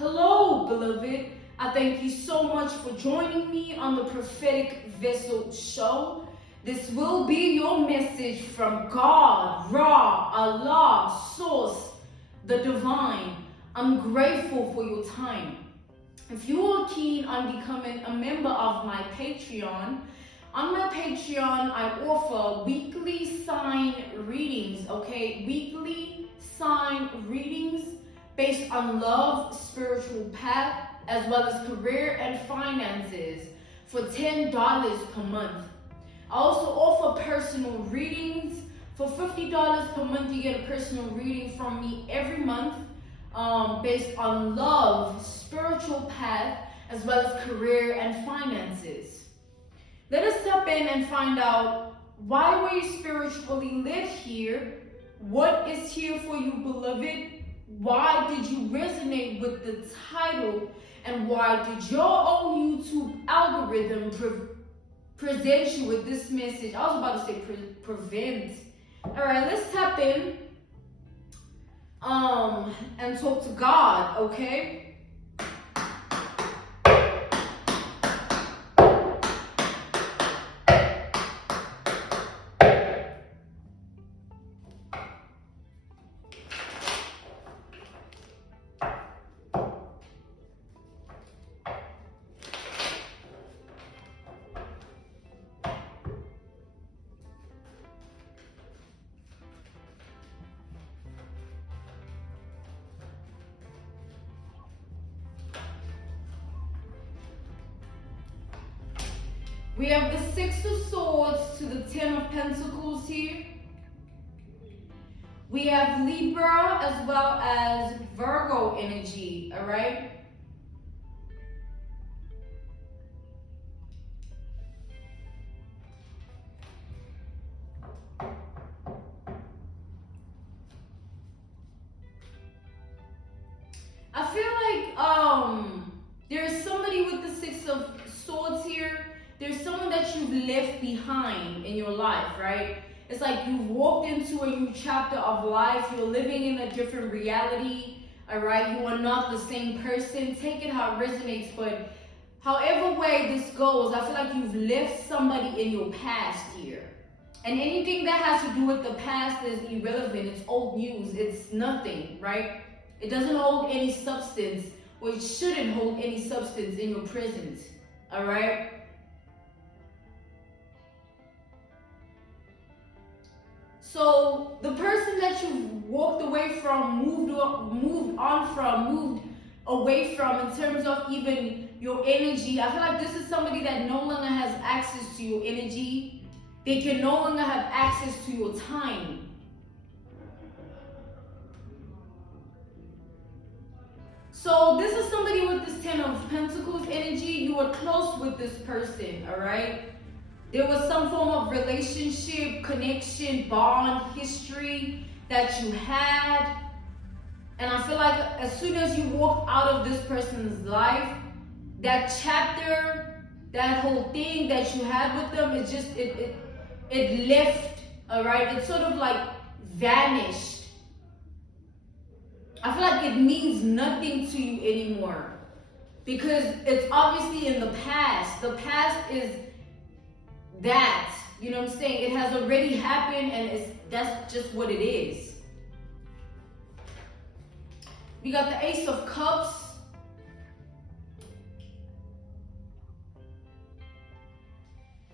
Hello, beloved. I thank you so much for joining me on the Prophetic Vessel Show. This will be your message from God, Ra, Allah, Source, the Divine. I'm grateful for your time. If you are keen on becoming a member of my Patreon, on my Patreon, I offer weekly sign readings, okay? Weekly sign readings based on love, spiritual path, as well as career and finances for $10 per month. I also offer personal readings. For $50 per month, you get a personal reading from me every month based on love, spiritual path, as well as career and finances. Let us step in and find out why were you spiritually led here? What is here for you, beloved? Why did you resonate with the title? And why did your own YouTube algorithm present you with this message? I was about to say prevent. All right, let's tap in and talk to God, okay? We have the Six of Swords to the Ten of Pentacles here. We have Libra as well as Virgo energy, all right? I feel like there's somebody with the Six of Swords here. There's someone that you've left behind in your life, right? It's like you've walked into a new chapter of life. You're living in a different reality, all right? You are not the same person. Take it how it resonates, but however way this goes, I feel like you've left somebody in your past here. And anything that has to do with the past is irrelevant. It's old news. It's nothing, right? It doesn't hold any substance, or it shouldn't hold any substance in your present, all right? So the person that you walked away from, moved away from in terms of even your energy, I feel like this is somebody that no longer has access to your energy. They can no longer have access to your time. So this is somebody with this Ten of Pentacles energy. You were close with this person, all right? There was some form of relationship, connection, bond, history that you had. And I feel like as soon as you walked out of this person's life, that chapter, that whole thing that you had with them, it left, all right? It sort of like vanished. I feel like it means nothing to you anymore because it's obviously in the past. The past is that, you know what I'm saying? It has already happened and that's just what it is. We got the Ace of Cups.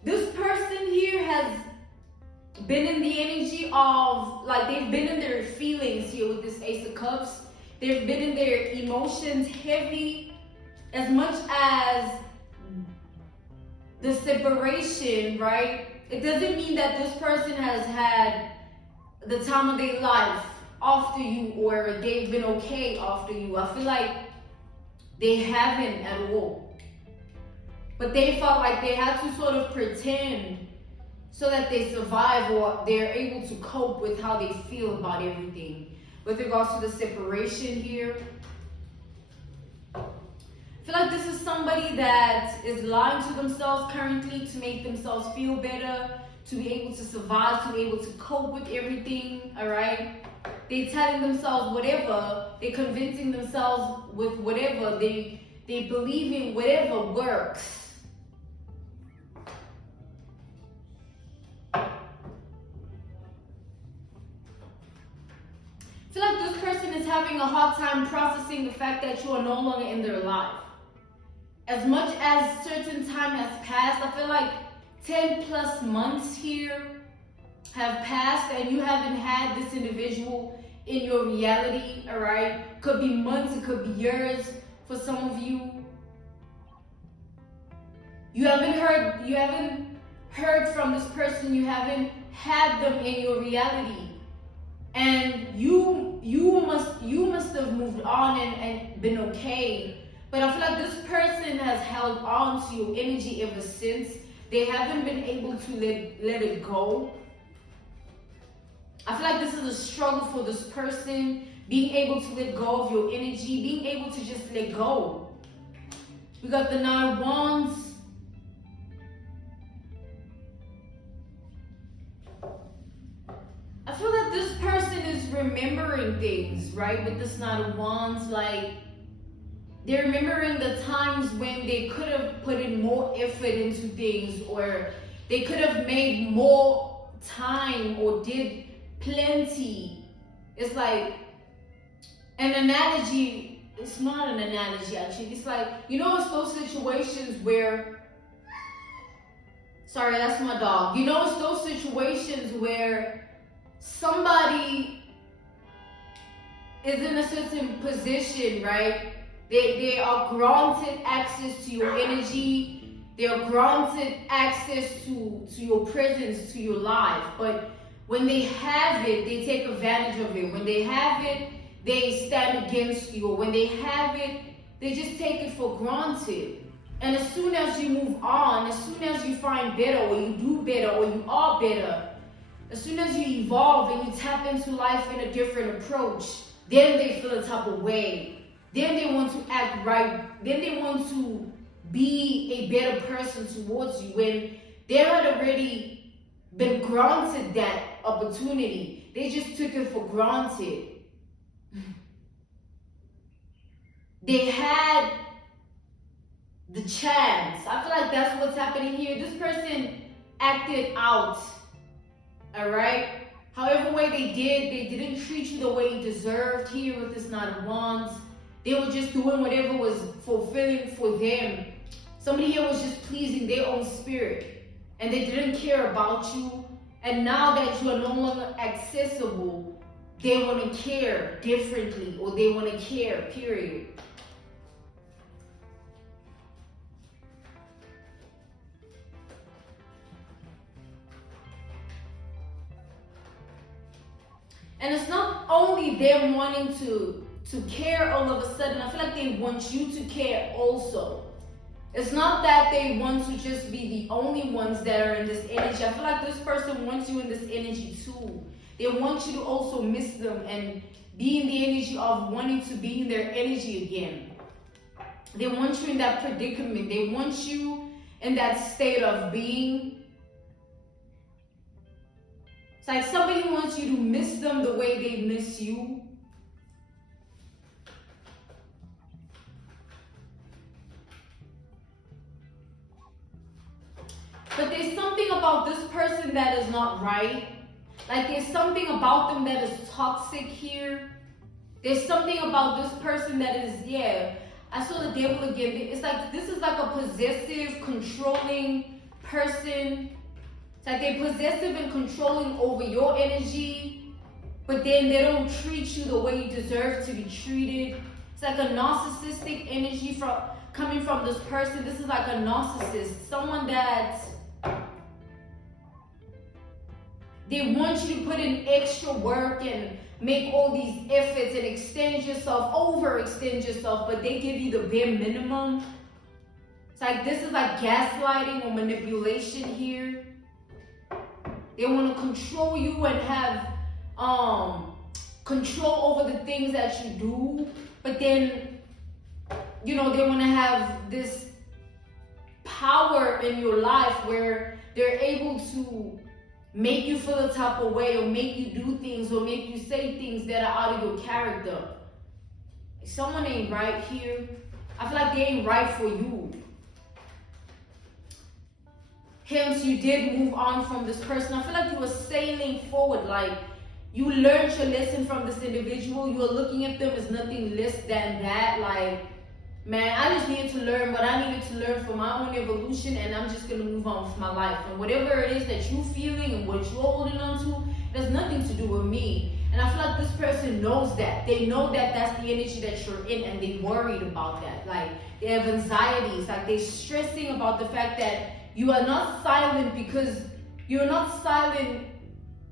This person here has been in the energy of, like, they've been in their feelings here with this Ace of Cups. They've been in their emotions heavy, as much as the separation, right? It doesn't mean that this person has had the time of their life after you or they've been okay after you. I feel like they haven't at all. But they felt like they had to sort of pretend so that they survive or they're able to cope with how they feel about everything. With regards to the separation here, I feel like this is somebody that is lying to themselves currently to make themselves feel better, to be able to survive, to be able to cope with everything, all right? They telling themselves whatever, they convincing themselves with whatever, they believe in whatever works. I feel like this person is having a hard time processing the fact that you are no longer in their life. As much as certain time has passed, I feel like 10 plus months here have passed and you haven't had this individual in your reality, all right? Could be months, it could be years for some of you. You haven't heard from this person, you haven't had them in your reality. And you must have moved on and been okay. But I feel like this person has held on to your energy ever since. They haven't been able to let it go. I feel like this is a struggle for this person, being able to let go of your energy, being able to just let go. We got the 9 of Wands. I feel that this person is remembering things, right? With this 9 of Wands, like they're remembering the times when they could have put in more effort into things, or they could have made more time or did plenty. It's like an analogy. It's not an analogy actually. It's like, you know, it's those situations where, sorry, that's my dog. You know, it's those situations where somebody is in a certain position, right? They are granted access to your energy. They are granted access to your presence, to your life. But when they have it, they take advantage of it. When they have it, they stand against you. Or when they have it, they just take it for granted. And as soon as you move on, as soon as you find better, or you do better, or you are better, as soon as you evolve and you tap into life in a different approach, then they feel a type of way. Then they want to act right. Then they want to be a better person towards you when they had already been granted that opportunity. They just took it for granted. They had the chance. I feel like that's what's happening here. This person acted out. All right? However way they didn't treat you the way you deserved here with this 9 of Wands. They were just doing whatever was fulfilling for them. Somebody here was just pleasing their own spirit. And they didn't care about you. And now that you are no longer accessible, they want to care differently, or they want to care, period. And it's not only them wanting to care all of a sudden. I feel like they want you to care also. It's not that they want to just be the only ones that are in this energy. I feel like this person wants you in this energy too. They want you to also miss them and be in the energy of wanting to be in their energy again. They want you in that predicament. They want you in that state of being. It's like somebody wants you to miss them the way they miss you. But there's something about this person that is not right. Like there's something about them that is toxic here. There's something about this person that is, I saw the devil again. It's like, this is like a possessive, controlling person. It's like they're possessive and controlling over your energy, but then they don't treat you the way you deserve to be treated. It's like a narcissistic energy coming from this person. This is like a narcissist, someone that they want you to put in extra work and make all these efforts and extend yourself, overextend yourself, but they give you the bare minimum. It's like this is like gaslighting or manipulation here. They want to control you and have control over the things that you do, but then, you know, they want to have this power in your life where they're able to make you feel a type of way, or make you do things, or make you say things that are out of your character. Someone ain't right here. I feel like they ain't right for you. Hence, you did move on from this person. I feel like you were sailing forward, like you learned your lesson from this individual. You were looking at them as nothing less than that. Like, man, I just needed to learn what I needed to learn for my own evolution, and I'm just going to move on with my life. And whatever it is that you're feeling and what you're holding on to, it has nothing to do with me. And I feel like this person knows that. They know that that's the energy that you're in, and they're worried about that. Like, they have anxieties. Like, they're stressing about the fact that you are not silent, because you're not silent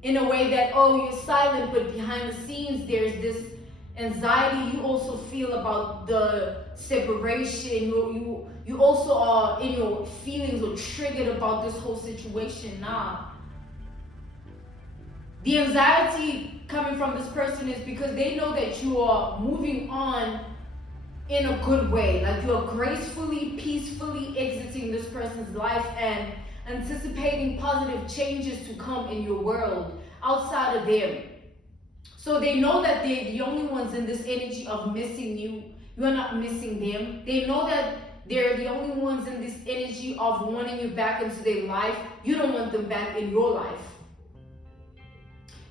in a way that, oh, you're silent, but behind the scenes, there's this anxiety you also feel about the separation. You also are in your feelings or triggered about this whole situation. Nah. The anxiety coming from this person is because they know that you are moving on in a good way. Like, you are gracefully, peacefully exiting this person's life and anticipating positive changes to come in your world outside of them. So they know that they're the only ones in this energy of missing you. You are not missing them. They know that they're the only ones in this energy of wanting you back into their life. You don't want them back in your life.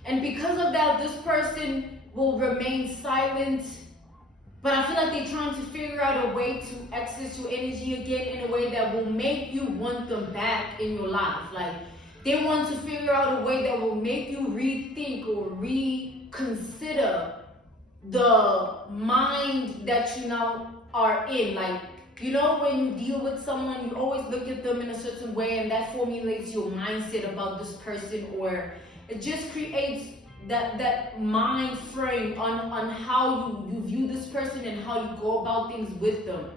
And because of that, this person will remain silent. But I feel like they're trying to figure out a way to access your energy again in a way that will make you want them back in your life. Like, they want to figure out a way that will make you rethink or reconsider the mind that you now are in. Like, you know, when you deal with someone, you always look at them in a certain way, and that formulates your mindset about this person, or it just creates that mind frame on how you view this person and how you go about things with them.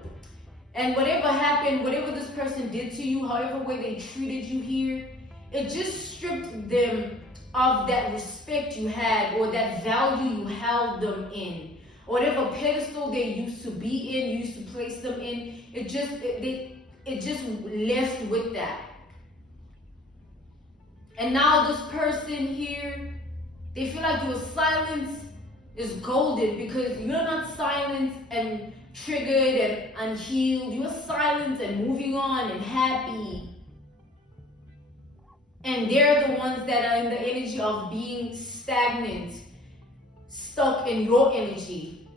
And whatever happened, whatever this person did to you, however way they treated you here, it just stripped them of that respect you had, or that value you held them in, or whatever pedestal they used to be in, you used to place them in. It just left with that. And now this person here, they feel like your silence is golden, because you're not silent and triggered and unhealed. You're silent and moving on and happy. And they're the ones that are in the energy of being stagnant, stuck in your energy.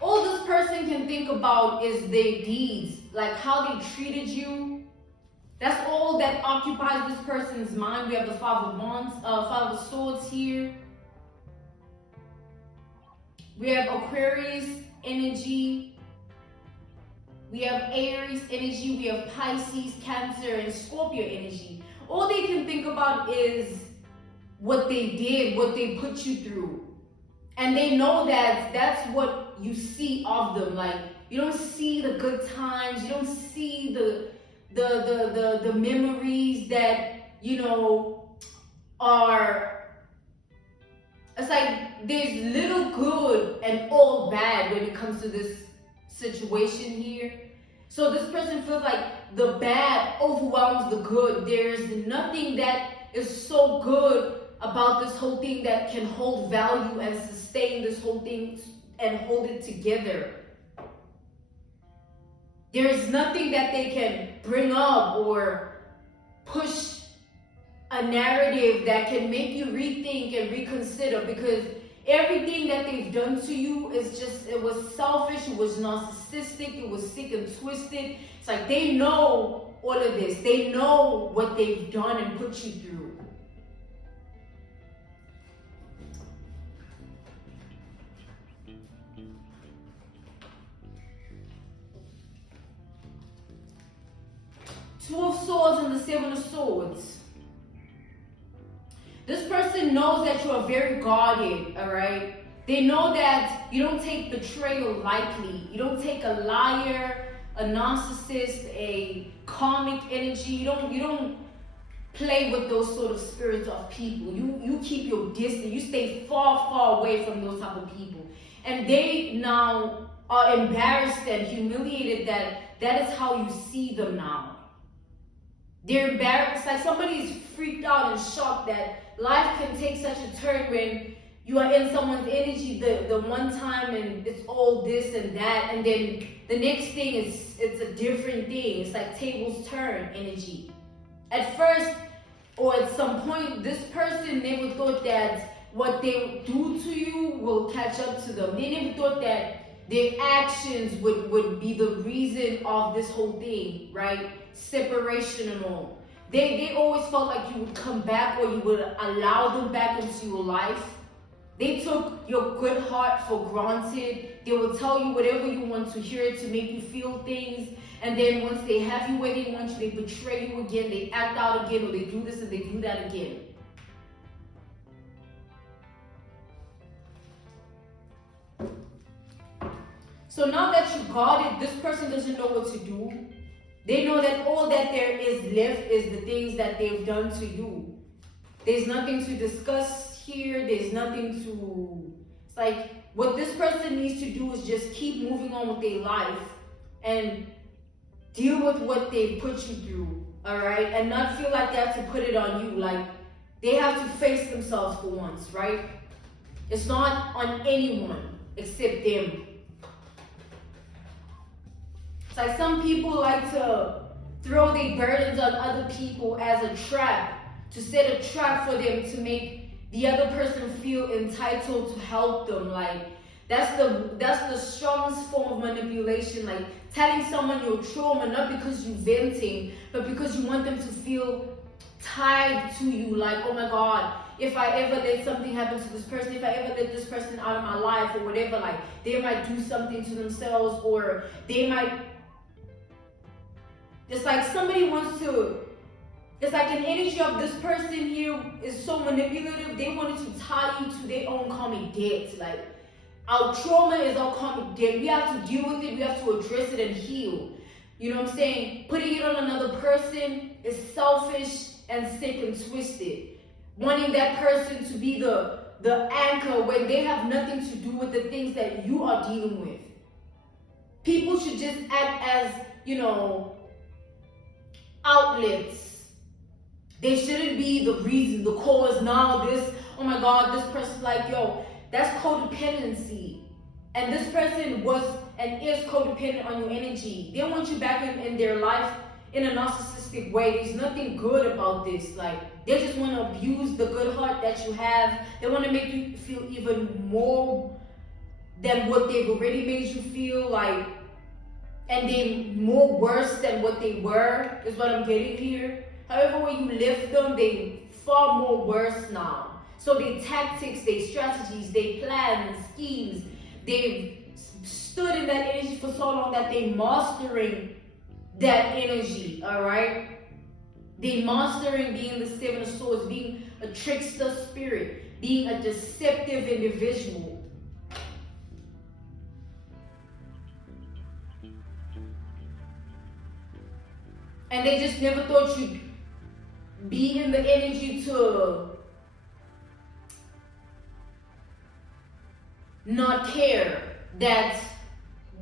All this person can think about is their deeds, like how they treated you. That's all that occupies this person's mind. We have the Five of Wands, Five of Swords here. We have Aquarius energy. We have Aries energy. We have Pisces, Cancer, and Scorpio energy. All they can think about is what they did, what they put you through. And they know that that's what you see of them. Like, you don't see the good times. You don't see the memories that, you know, are... It's like there's little good and all bad when it comes to this situation here. So this person feels like the bad overwhelms the good. There's nothing that is so good about this whole thing that can hold value and sustain this whole thing and hold it together. There's nothing that they can bring up or push a narrative that can make you rethink and reconsider, because everything that they've done to you is just, it was selfish, it was narcissistic, it was sick and twisted. It's like they know all of this. They know what they've done and put you through. Two of Swords and the Seven of Swords. This person knows that you are very guarded, all right? They know that you don't take betrayal lightly. You don't take a liar, a narcissist, a karmic energy. You don't play with those sort of spirits of people. You keep your distance. You stay far, far away from those type of people. and they now are embarrassed and humiliated that is how you see them now. They're embarrassed, like somebody's freaked out and shocked that life can take such a turn when you are in someone's energy the one time and it's all this and that, and then the next thing it's a different thing. It's like tables turn energy. At first, or at some point, this person never thought that what they do to you will catch up to them. They never thought that their actions would be the reason of this whole thing, right? Separation and all. They always felt like you would come back, or you would allow them back into your life. They took your good heart for granted. They will tell you whatever you want to hear to make you feel things. And then once they have you where they want you, they betray you again, they act out again, or they do this and they do that again. So now that you got it, this person doesn't know what to do. They know that all that there is left is the things that they've done to you. There's nothing to discuss here. There's nothing to... It's like what this person needs to do is just keep moving on with their life and deal with what they put you through, all right? And not feel like they have to put it on you. Like, they have to face themselves for once, right? It's not on anyone except them. It's like some people like to throw their burdens on other people as a trap, to set a trap for them to make the other person feel entitled to help them. Like, that's the strongest form of manipulation. Like telling someone your trauma, not because you're venting, but because you want them to feel tied to you. Like, oh my God, if I ever let something happen to this person, if I ever let this person out of my life or whatever, like they might do something to themselves, or they might, it's like somebody wants to, it's like an energy of this person here is so manipulative. They wanted to tie you to their own karmic debt. Like, our trauma is our karmic debt. We have to deal with it. We have to address it and heal. You know what I'm saying? Putting it on another person is selfish and sick and twisted. Wanting that person to be the anchor when they have nothing to do with the things that you are dealing with. People should just act as, outlets. They shouldn't be the reason, the cause. Now this, oh my God, this person's like, yo, that's codependency. And this person was and is codependent on your energy. They want you back in their life in a narcissistic way. There's nothing good about this. Like, they just want to abuse the good heart that you have. They want to make you feel even more than what they've already made you feel. Like, and they're more worse than what they were, is what I'm getting here. However, when you lift them, they far more worse now. So their tactics, their strategies, their plans, schemes, they've stood in that energy for so long that they're mastering that energy, all right? They're mastering being the Seven of Swords, being a trickster spirit, being a deceptive individual. And they just never thought you'd be in the energy to not care that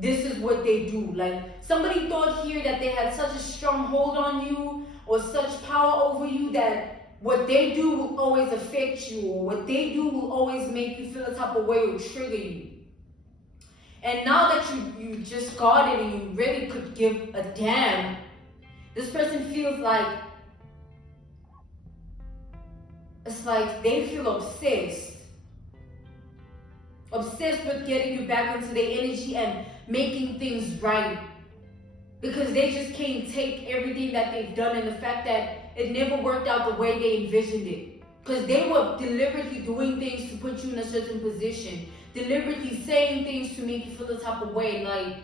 this is what they do. Like, somebody thought here that they had such a strong hold on you or such power over you that what they do will always affect you, or what they do will always make you feel a type of way or trigger you. And now that you just got it and you really could give a damn, this person feels like, it's like they feel obsessed with getting you back into their energy and making things right, because they just can't take everything that they've done and the fact that it never worked out the way they envisioned it, because they were deliberately doing things to put you in a certain position, deliberately saying things to make you feel the type of way, like,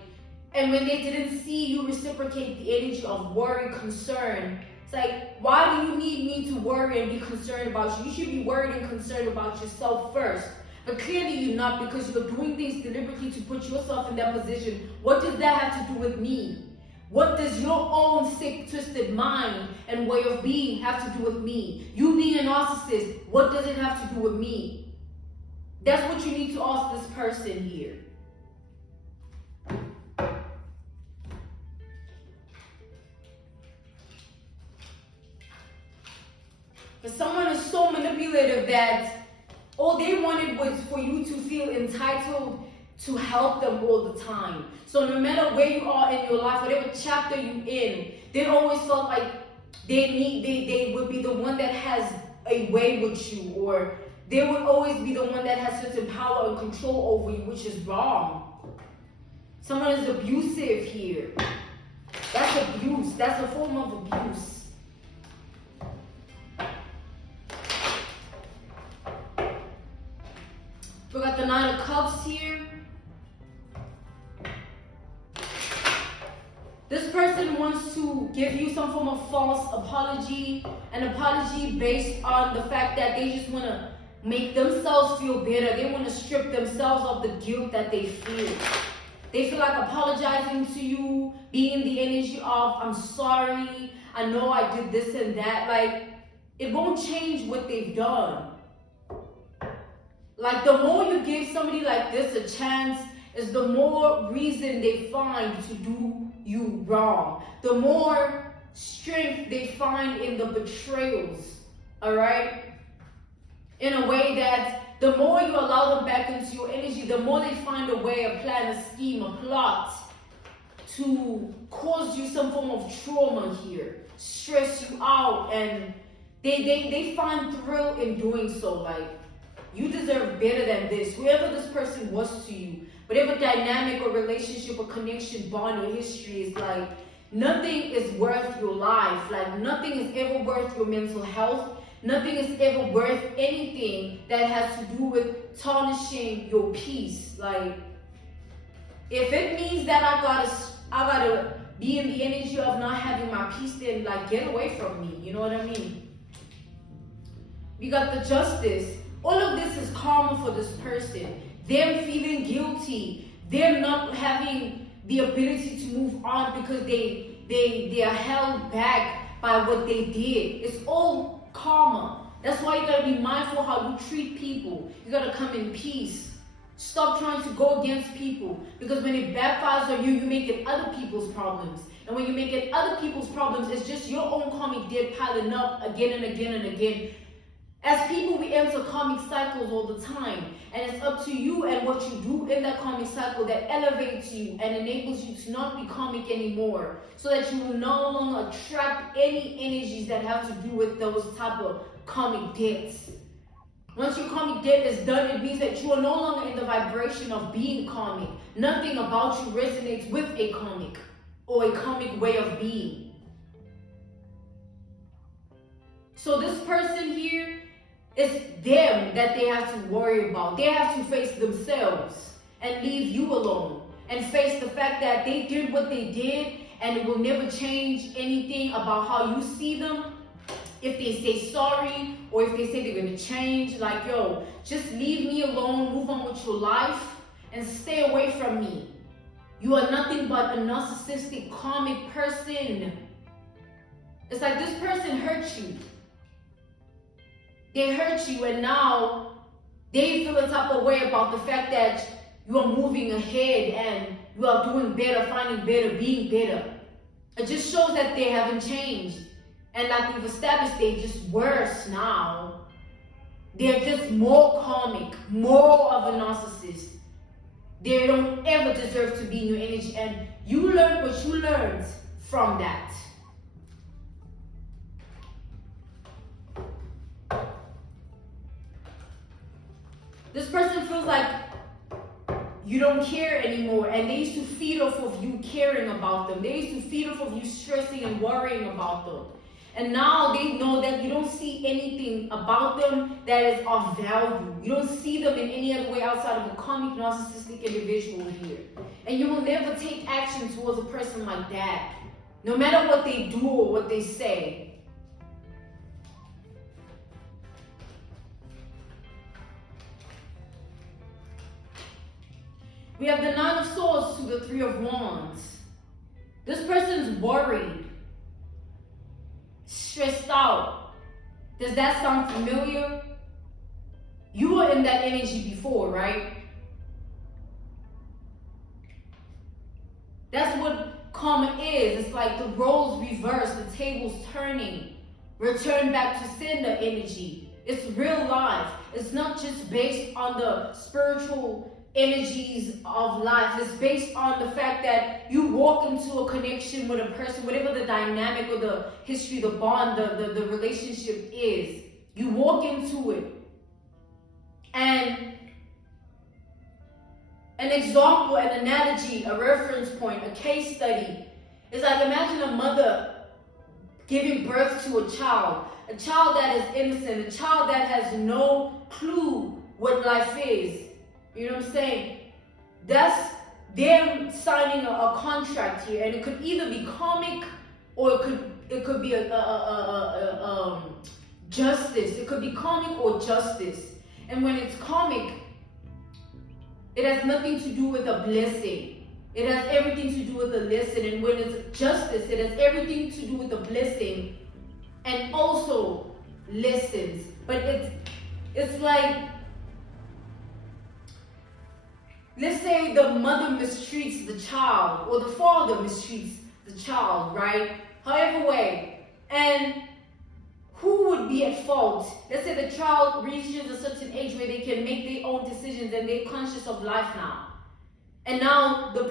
and when they didn't see you reciprocate the energy of worry, concern, it's like, why do you need me to worry and be concerned about you? You should be worried and concerned about yourself first. But clearly you're not, because you're doing things deliberately to put yourself in that position. What does that have to do with me? What does your own sick, twisted mind and way of being have to do with me? You being a narcissist, what does it have to do with me? That's what you need to ask this person here. Because someone is so manipulative that all they wanted was for you to feel entitled to help them all the time. So no matter where you are in your life, whatever chapter you're in, they always felt like they would be the one that has a way with you, or they would always be the one that has certain power and control over you, which is wrong. Someone is abusive here. That's abuse. That's a form of abuse. We got the Nine of Cups here. This person wants to give you some form of false apology, an apology based on the fact that they just want to make themselves feel better. They want to strip themselves of the guilt that they feel. They feel like apologizing to you, being in the energy of, I'm sorry, I know I did this and that. Like, it won't change what they've done. Like, the more you give somebody like this a chance, is the more reason they find to do you wrong. The more strength they find in the betrayals, all right? In a way that the more you allow them back into your energy, the more they find a way, a plan, a scheme, a plot to cause you some form of trauma here, stress you out, and they find thrill in doing so. Like, you deserve better than this. Whoever this person was to you, whatever dynamic or relationship or connection, bond or history is, like, nothing is worth your life. Like, nothing is ever worth your mental health. Nothing is ever worth anything that has to do with tarnishing your peace. Like, if it means that I gotta be in the energy of not having my peace, then, like, get away from me. You know what I mean? We got the Justice. All of this is karma for this person. Them feeling guilty. Them not having the ability to move on because they are held back by what they did. It's all karma. That's why you gotta be mindful how you treat people. You gotta come in peace. Stop trying to go against people, because when it backfires on you, you make it other people's problems. And when you make it other people's problems, it's just your own karmic debt piling up again and again and again. As people, we enter karmic cycles all the time. And it's up to you and what you do in that karmic cycle that elevates you and enables you to not be karmic anymore. So that you will no longer attract any energies that have to do with those type of karmic debts. Once your karmic debt is done, it means that you are no longer in the vibration of being karmic. Nothing about you resonates with a karmic or a karmic way of being. So this person here, it's them that they have to worry about. They have to face themselves and leave you alone and face the fact that they did what they did and it will never change anything about how you see them. If they say sorry or if they say they're going to change, like, yo, just leave me alone, move on with your life and stay away from me. You are nothing but a narcissistic, karmic person. It's like this person hurt you. They hurt you, and now they feel a type of way about the fact that you are moving ahead and you are doing better, finding better, being better. It just shows that they haven't changed. And like we've established, they're just worse now. They're just more karmic, more of a narcissist. They don't ever deserve to be in your energy, and you learn what you learned from that. This person feels like you don't care anymore, and they used to feed off of you caring about them. They used to feed off of you stressing and worrying about them. And now they know that you don't see anything about them that is of value. You don't see them in any other way outside of a karmic narcissistic individual here. And you will never take action towards a person like that, no matter what they do or what they say. We have the Nine of Swords to the Three of Wands. This person's worried, stressed out. Does that sound familiar? You were in that energy before, right? That's what karma is. It's like the roles reversed, the tables turning. Return back to sender energy. It's real life. It's not just based on the spiritual energies of life. It's based on the fact that you walk into a connection with a person, whatever the dynamic or the history, the bond, the relationship is. You walk into it. And an example, an analogy, a reference point, a case study is like, imagine a mother giving birth to a child that is innocent, a child that has no clue what life is. You know what I'm saying? That's them signing a contract here, and it could either be karmic or it could be a justice. It could be karmic or justice. And when it's karmic, it has nothing to do with a blessing. It has everything to do with a lesson. And when it's justice, it has everything to do with a blessing and also lessons. But it's like, let's say the mother mistreats the child or the father mistreats the child, right? However way. And who would be at fault? Let's say the child reaches a certain age where they can make their own decisions and they're conscious of life now. And now they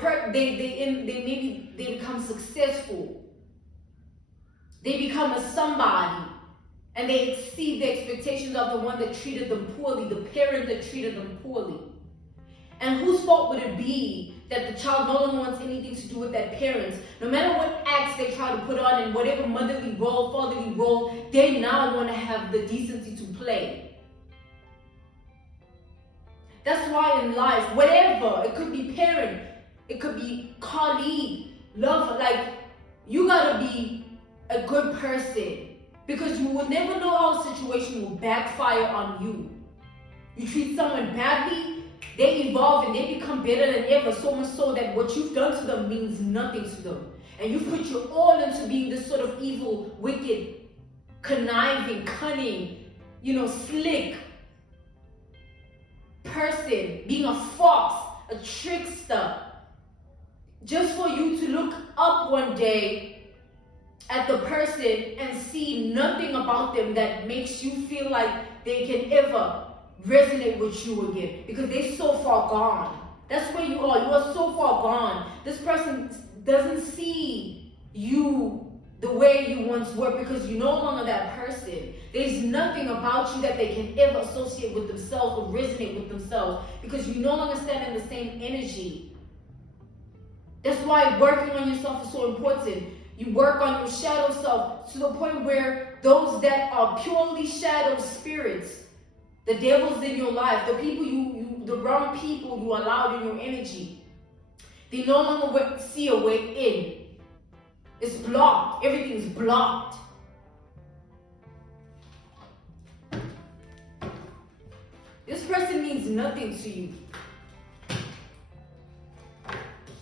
become successful. They become a somebody. And they exceed the expectations of the one that treated them poorly, the parent that treated them poorly. And whose fault would it be that the child no longer wants anything to do with that parent? No matter what acts they try to put on and whatever motherly role, fatherly role, they now want to have the decency to play. That's why in life, whatever, it could be parent, it could be colleague, lover, like, you gotta be a good person because you will never know how a situation will backfire on you. You treat someone badly, they evolve and they become better than ever, so much so that what you've done to them means nothing to them. And you put your all into being this sort of evil, wicked, conniving, cunning, slick person, being a fox, a trickster, just for you to look up one day at the person and see nothing about them that makes you feel like they can ever resonate with you again, because they're so far gone. That's where you are. You are so far gone. This person doesn't see you the way you once were because you're no longer that person. There's nothing about you that they can ever associate with themselves or resonate with themselves because you no longer stand in the same energy. That's why working on yourself is so important. You work on your shadow self to the point where those that are purely shadow spirits, the devils in your life, the people the wrong people you allowed in your energy, they no longer see a way in. It's blocked. Everything's blocked. This person means nothing to you.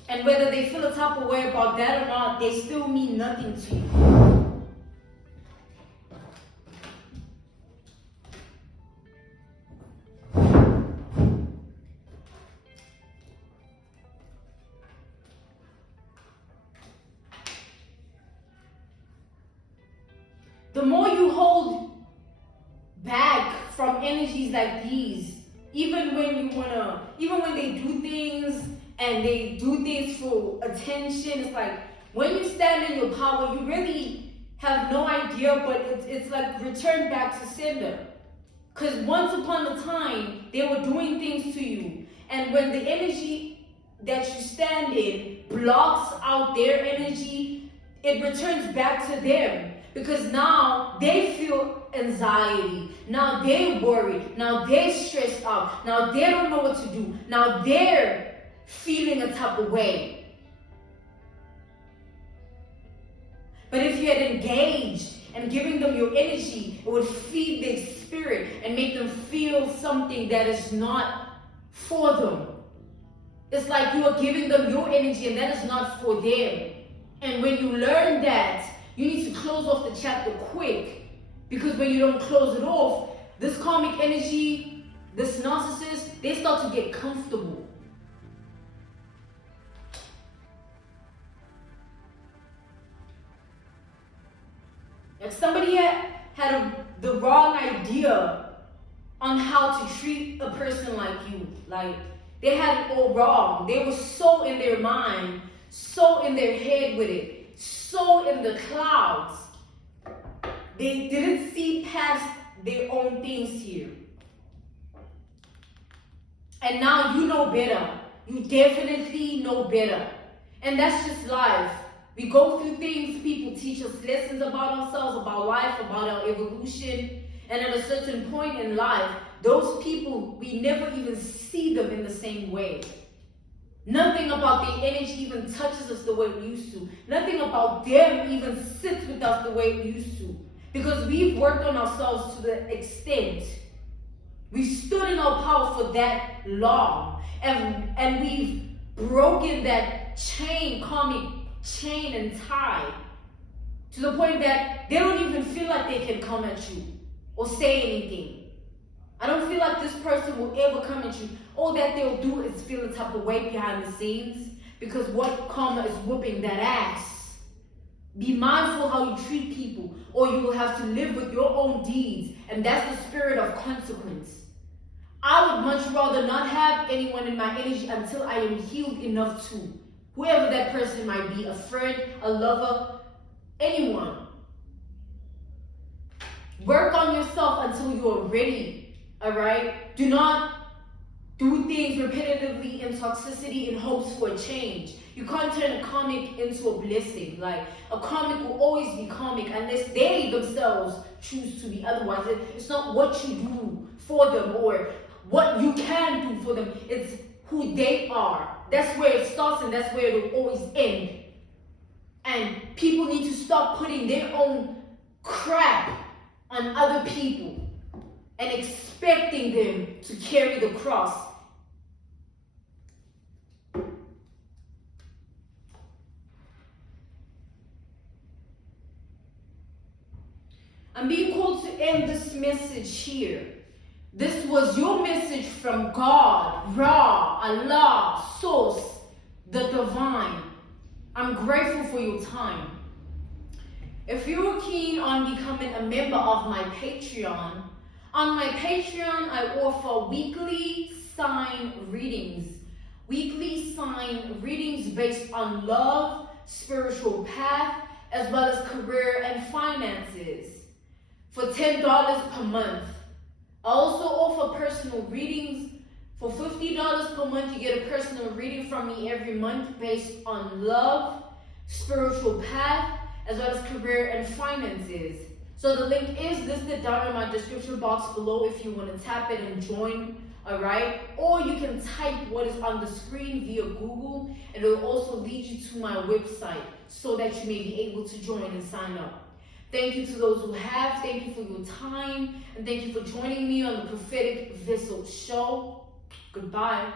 And whether they feel a type of way about that or not, they still mean nothing to you. The more you hold back from energies like these, even when they do things and they do things for attention, it's like when you stand in your power, you really have no idea, but it's like return back to sender. Because once upon a time, they were doing things to you. And when the energy that you stand in blocks out their energy, it returns back to them. Because now they feel anxiety. Now they're worried. Now they're stressed out. Now they don't know what to do. Now they're feeling a type of way. But if you had engaged and giving them your energy, it would feed their spirit and make them feel something that is not for them. It's like you are giving them your energy and that is not for them. And when you learn that, you need to close off the chapter quick, because when you don't close it off, this karmic energy this narcissist, they start to get comfortable. Like somebody had the wrong idea on how to treat a person like you. Like, they had it all wrong. They were so in their mind, so in their head with it, so in the clouds. They didn't see past their own things here. And now you know better. You definitely know better. And that's just life. We go through things, people teach us lessons about ourselves, about life, about our evolution. And at a certain point in life, those people, we never even see them in the same way. Nothing about their energy even touches us the way we used to. Nothing about them even sits with us the way we used to. Because we've worked on ourselves to the extent. We stood in our power for that long. And we've broken that chain, karmic chain and tie. To the point that they don't even feel like they can come at you or say anything. I don't feel like this person will ever come at you. All that they'll do is feel the type of way behind the scenes. Because what karma is whooping that ass. Be mindful how you treat people, or you will have to live with your own deeds. And that's the spirit of consequence. I would much rather not have anyone in my energy until I am healed enough to. Whoever that person might be, a friend, a lover, anyone. Work on yourself until you are ready, all right? Do not do things repetitively in toxicity in hopes for a change. You can't turn a karmic into a blessing. Like, a karmic will always be karmic unless they themselves choose to be otherwise. It's not what you do for them or what you can do for them. It's who they are. That's where it starts and that's where it will always end. And people need to stop putting their own crap on other people and expecting them to carry the cross. I'm being called to end this message here. This was your message from God, Ra, Allah, Source, the Divine. I'm grateful for your time. If you're keen on becoming a member of my Patreon, on my Patreon I offer weekly sign readings. Weekly sign readings based on love, spiritual path, as well as career and finances for $10 per month. I also offer personal readings. For $50 per month, you get a personal reading from me every month based on love, spiritual path, as well as career and finances. So the link is listed down in my description box below if you want to tap it and join, alright? Or you can type what is on the screen via Google, and it will also lead you to my website so that you may be able to join and sign up. Thank you to those who have. Thank you for your time. And thank you for joining me on the Prophetic Vessel Show. Goodbye.